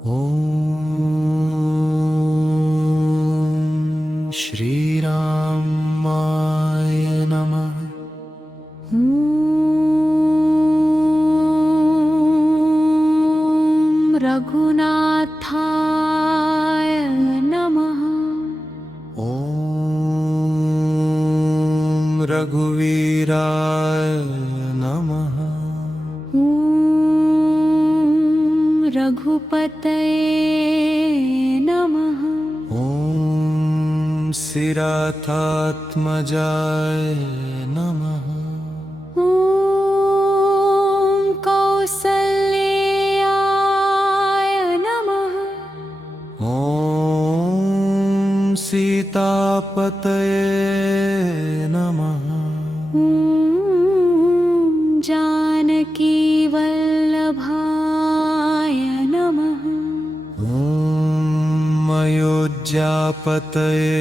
ॐ श्रीरामाय नमः। रघुनाथाय नमः। ॐ रघुवीराय नमः। रघुपतये नमः। ॐ सिराथात्मजाय नमः। ॐ कौसल्याय नमः। ॐ सीतापतये नमः। ॐ जानकीवल्लभाय नमः। ॐ अयोध्यापतये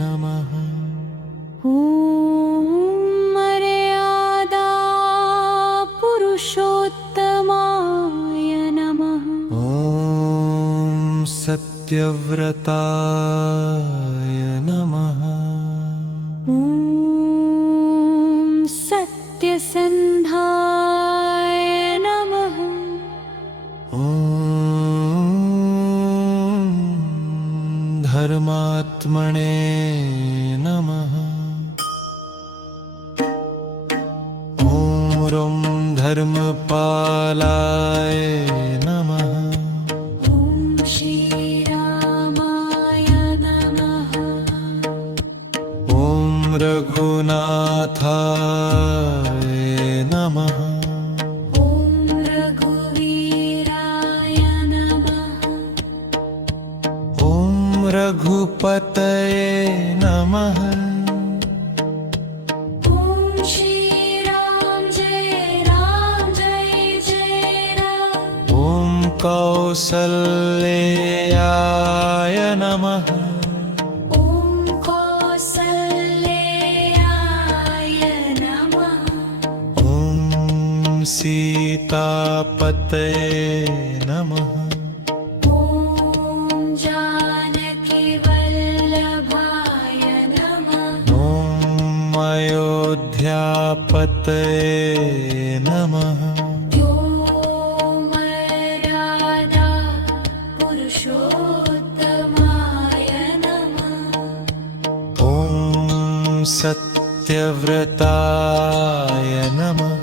नमः। ॐ मर्यादा पुरुषोत्तमाय नमः। ॐ सत्यव्रताय नमः। ॐ सत्यसन्धाय नमः। ॐ धर्मात्मने नमः। ॐ धर्मपालाय नमः। ॐ श्रीरामाय नमः। ॐ रघुनाथाय नमः। ॐ रघुवीराय नमः। ॐ रघुपतये नमः। ॐ श्रीराम जय राम जय जय राम। ॐ कौसल्याय नमः। ॐ कौसल्याय नमः। ॐ सीतापतये नमः। ॐ जानकीवल्लभाय नमः। ॐ अयोध्यापतये नमः। व्योमराधा पुरुषोत्तमाय नमः। ॐ सत्यव्रताय नमः।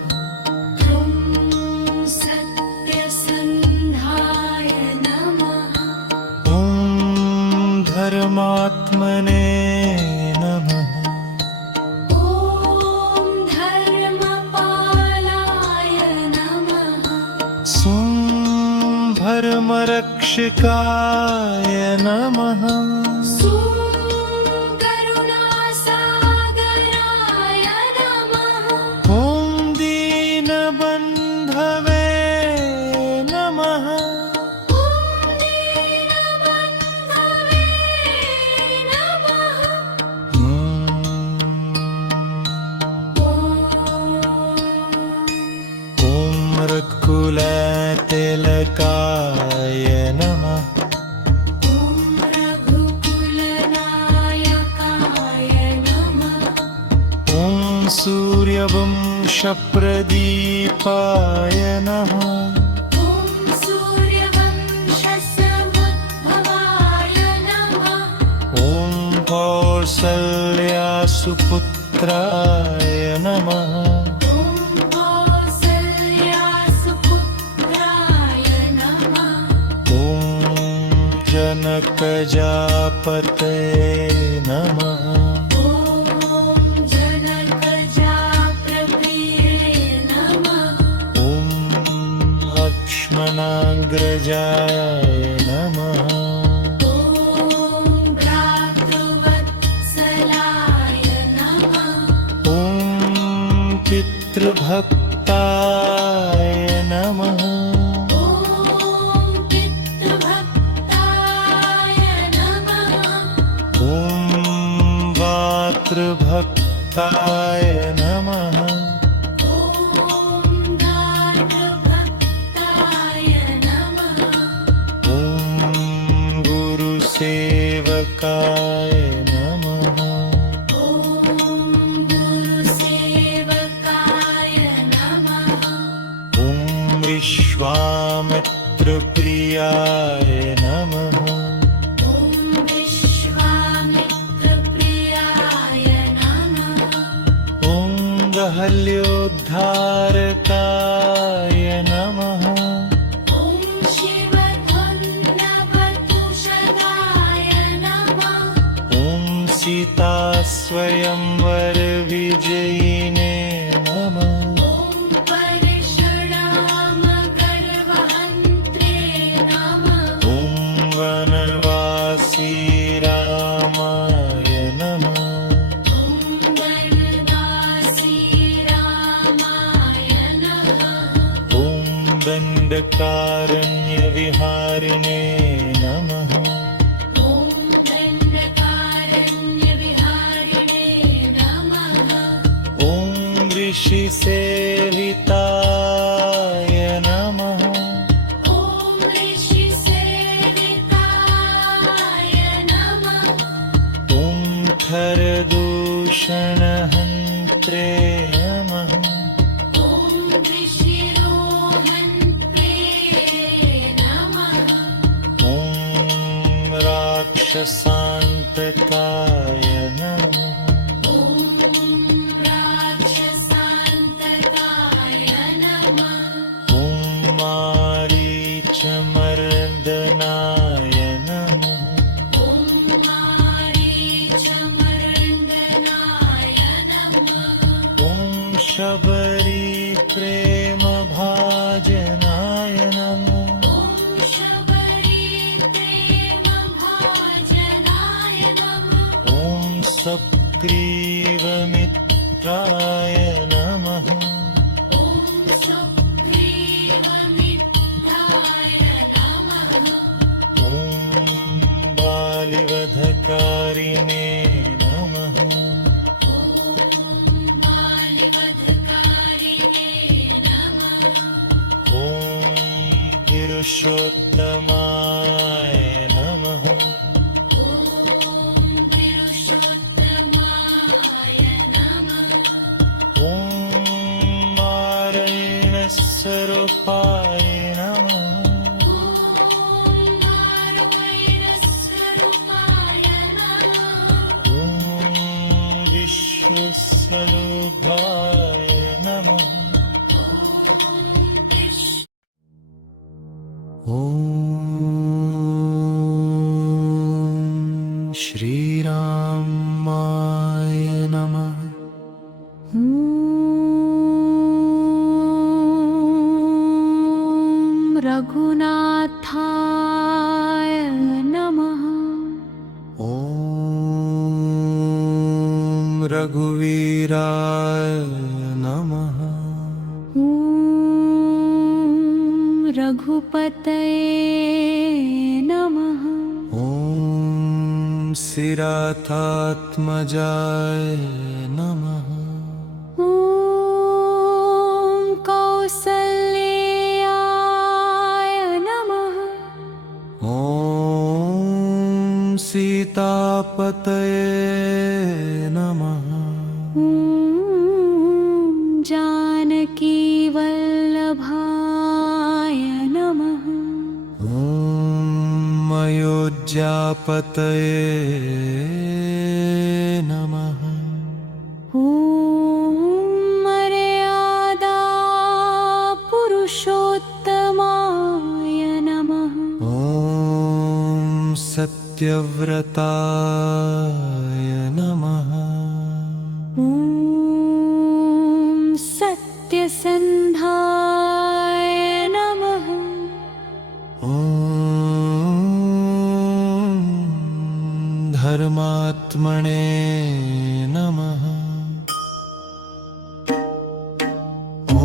ॐ सत्यसन्धाय नमः। ॐ धर्मात्मने नमः। ॐ धर्मपालाय नमः। शुम्भरमरक्षकाय नमः। करुणासागराय नमः। ॐ दीनबन्धवे नमः। ॐ दीनबन्धवे नमः। ॐ रघुकुलतिलकाय नमः। ॐ रघुकुलनायकाय नमः। ॐ सूर्यवंशप्रदीपाय नमः। ॐ सूर्यवंशसमुद्भवाय नमः। ॐ कौसल्यासुपुत्राय नमः। ॐ कौसल्यासुपुत्राय नमः। ॐ जनकजापतये नमः। ॐ जनकजाप्रप्रिये नमः। ॐ लक्ष्मणाग्रजाय नमः। ॐ भ्रातृवत्सलाय नमः। ॐ पितृभक्ताय नमः। ॐ पितृभक्ताय नमः। ॐ मातृभक्ताय नमः। ॐ दातृभक्ताय गुरुसेवकाय नमः ॐ गुरुसेवकाय नमः ॐ विश्वामित्रप्रियाय नमः ॐ विश्वामित्रप्रियाय नमः ॐ गहल्योद्धारकाय नमः ॐ शिवधन्वतुषदाय नमः ॐ सीतास्वयंवरविजयिने नमः ॐ परशुरामगर्वहन्त्रे नमः ॐ वनवासी रामाय नमः ॐ वनवासी रामाय नमः ॐ दण्डकारण्यविहारिणे नमः ॐ दण्डकारण्यविहारिणे नमः ॐ ऋषिसेविताय नमः ॐ ऋषिसेविताय नमः ॐ खरदूषणहन्त्रे नमः ॐ ऋषिरोहन्त्रे नमः ॐ राक्षसान्तकाय नमः ॐ राक्षसान्तकाय नमः ॐ मारीचमर्दनाय नमः ॐ मारीचमर्दनाय नमः ॐ शबरीप्रेमभाजनाय नमः ॐ शबरीप्रेमभाजनाय नमः ॐ सप्रीवमित्राय नमः ॐ सुग्रीवमित्राय नमः ॐ बालिवधकारिणे नमः ॐ बालिवधकारिणे नमः ॐ गिरुषोत्तमाय नमः ॐ पुरुषोत्तमाय नमः ॐ नारायणस्वरूपाय नमः ॐ नारायणस्वरूपाय नमः ॐ विश्वस्वरूपाय नमः ॐ श्रीरामाय नमः रघुनाथाय नमः ॐ रघुवीराय नमः ॐ रघुपतये नमः ॐ सिराथात्मजाय नमः ॐ कौसल्याय नमः ॐ सीतापतये नमः ॐ जानकीवल्लभाय नमः ॐ अयोध्यापतये नमः ॐ मर्यादा पुरुषोत्तमाय नमः ॐ सत्यव्रताय नमः ॐ सत्यसन्धाय नमः ॐ धर्मात्मने नमः ॐ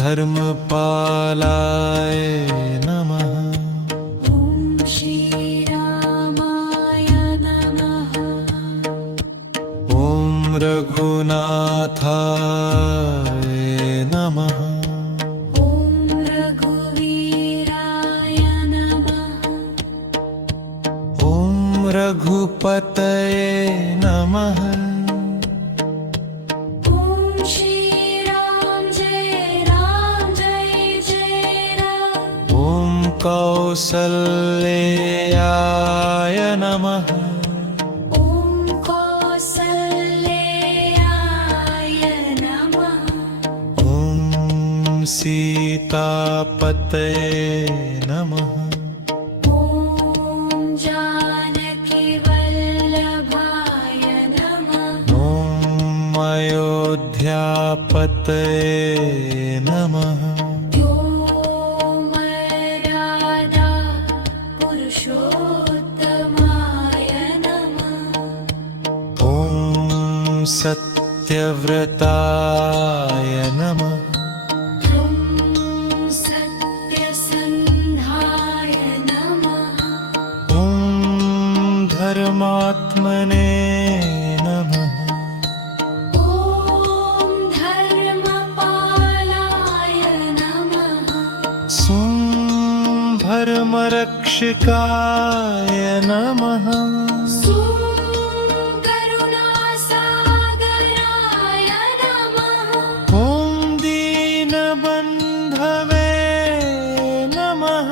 धर्मपालाय नमः ॐ श्रीरामाय नमः ॐ रघुनाथाय नमः ॐ रघुवीराय नमः ॐ पतये नमः। ॐ श्री राम जय जय राम। ॐ कौसल्याय नमः। ॐ कौसल्याय नमः। ॐ सीतापतये नमः। ॐ जानकीवल्लभाय नमः। ॐ अयोध्यापतये नमः। ॐ राधा पुरुषोत्तमाय नमः। ॐ सत्यव्रताय नमः। ॐ सत्यसन्धाय नमः। ॐ धर्मात्मने नमः। ॐ धर्मपालाय नमः। धर्मरक्षकाय नमः। करुणासागराय नमः। ॐ दीनबन्धवे नमः।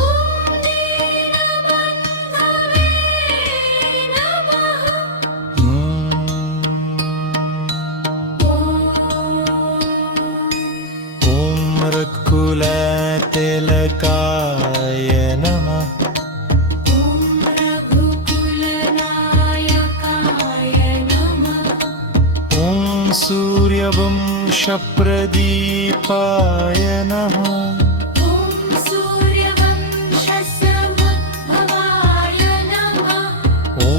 ॐ दीनबन्धवे नमः। ॐ रघुकुलतिलकाय नमः। ॐ रघुकुलनायकाय नमः। ॐ सूर्यवंशप्रदीपाय नमः। ॐ सूर्यवंशसमुद्भवाय नमः। ॐ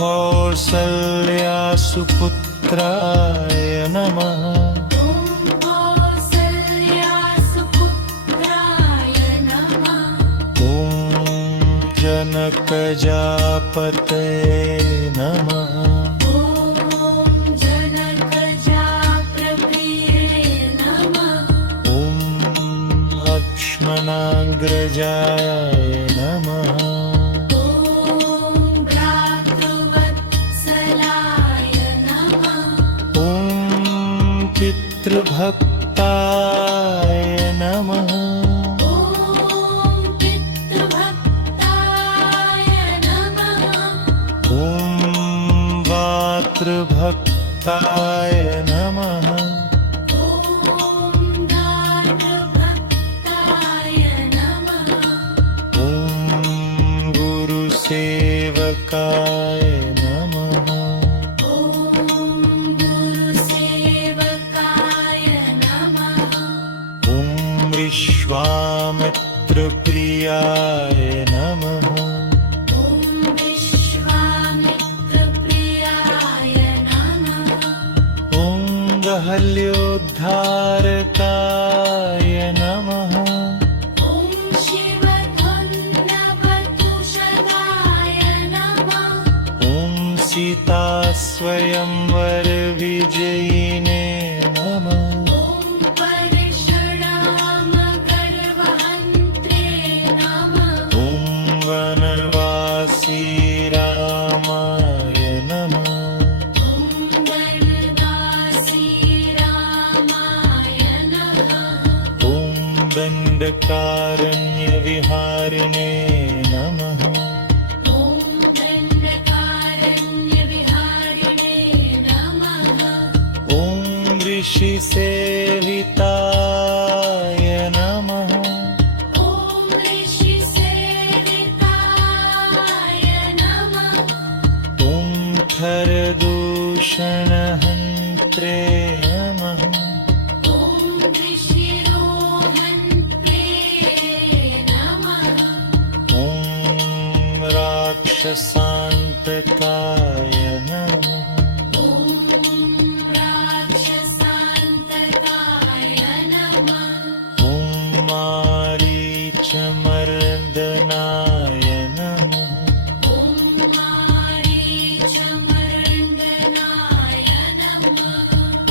कौसल्यासुपुत्राय नमः। ॐ कौसल्यासुपुत्राय नमः। ॐ जनकजापतये नमः। ॐ जनकजाप्रभृये नमः। ॐ लक्ष्मणाग्रजाय नमः। ॐ भ्रातृवत्सलाय नमः। ॐ पितृभक्ताय नमः। ॐ पितृभक्ताय नमः। ॐ मातृभक्ताय नमः। ॐ दातृभक्ताय नमः। ॐ गुरुसेवकाय नमः। ॐ गुरुसेवकाय नमः। ॐ विश्वामित्रप्रियाय नमः। ॐ विश्वामित्रप्रियाय नमः। ॐ गहल्योद्धारकाय नमः। ॐ शिवधुन्नवतुषदाय नमः। ॐ सीतास्वयंवरविजयिने नमः। ॐ परशुरामगर्वहन्त्रे नमः। ॐ वनवासी रामाय नमः। ॐ वनवासी रामाय नमः। ॐ दण्डकारण्यविहारिणे नमः। ॐ दण्डकारण्यविहारिणे नमः। ॐ ऋषिसेविताय नमः। ॐ ऋषिसेविताय नमः। ॐ खरदूषणहन्त्रे नमः। ॐ ऋषिरोहन्त्रे नमः। ॐ राक्षसान्तकाय नमः। ॐ राक्षसान्तकाय नमः। ॐ मारीचमर्दनाय नमः। ॐ मारीचमर्दनाय नमः।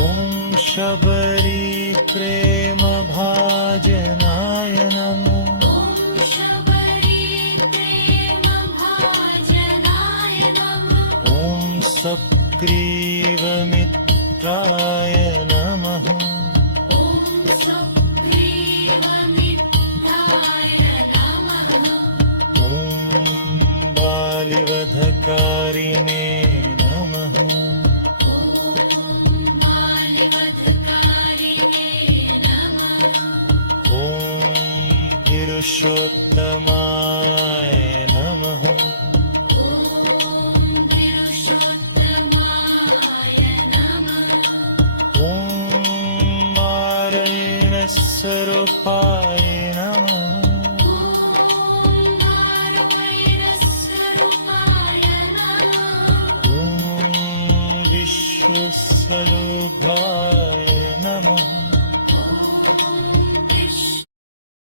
ॐ शबरीप्रेमभाजनाय नमः। ॐ शबरीप्रेमभाजनाय सुग्रीवमित्राय नमः ॐ सुग्रीवमित्राय नमः ॐ बालिवधकारिणे नमः ॐ बालिवधकारिणे नमः ॐ गिरुषोत्तमाय नमः ॐ पुरुषोत्तमाय नमः ॐ नारायणस्वरूपाय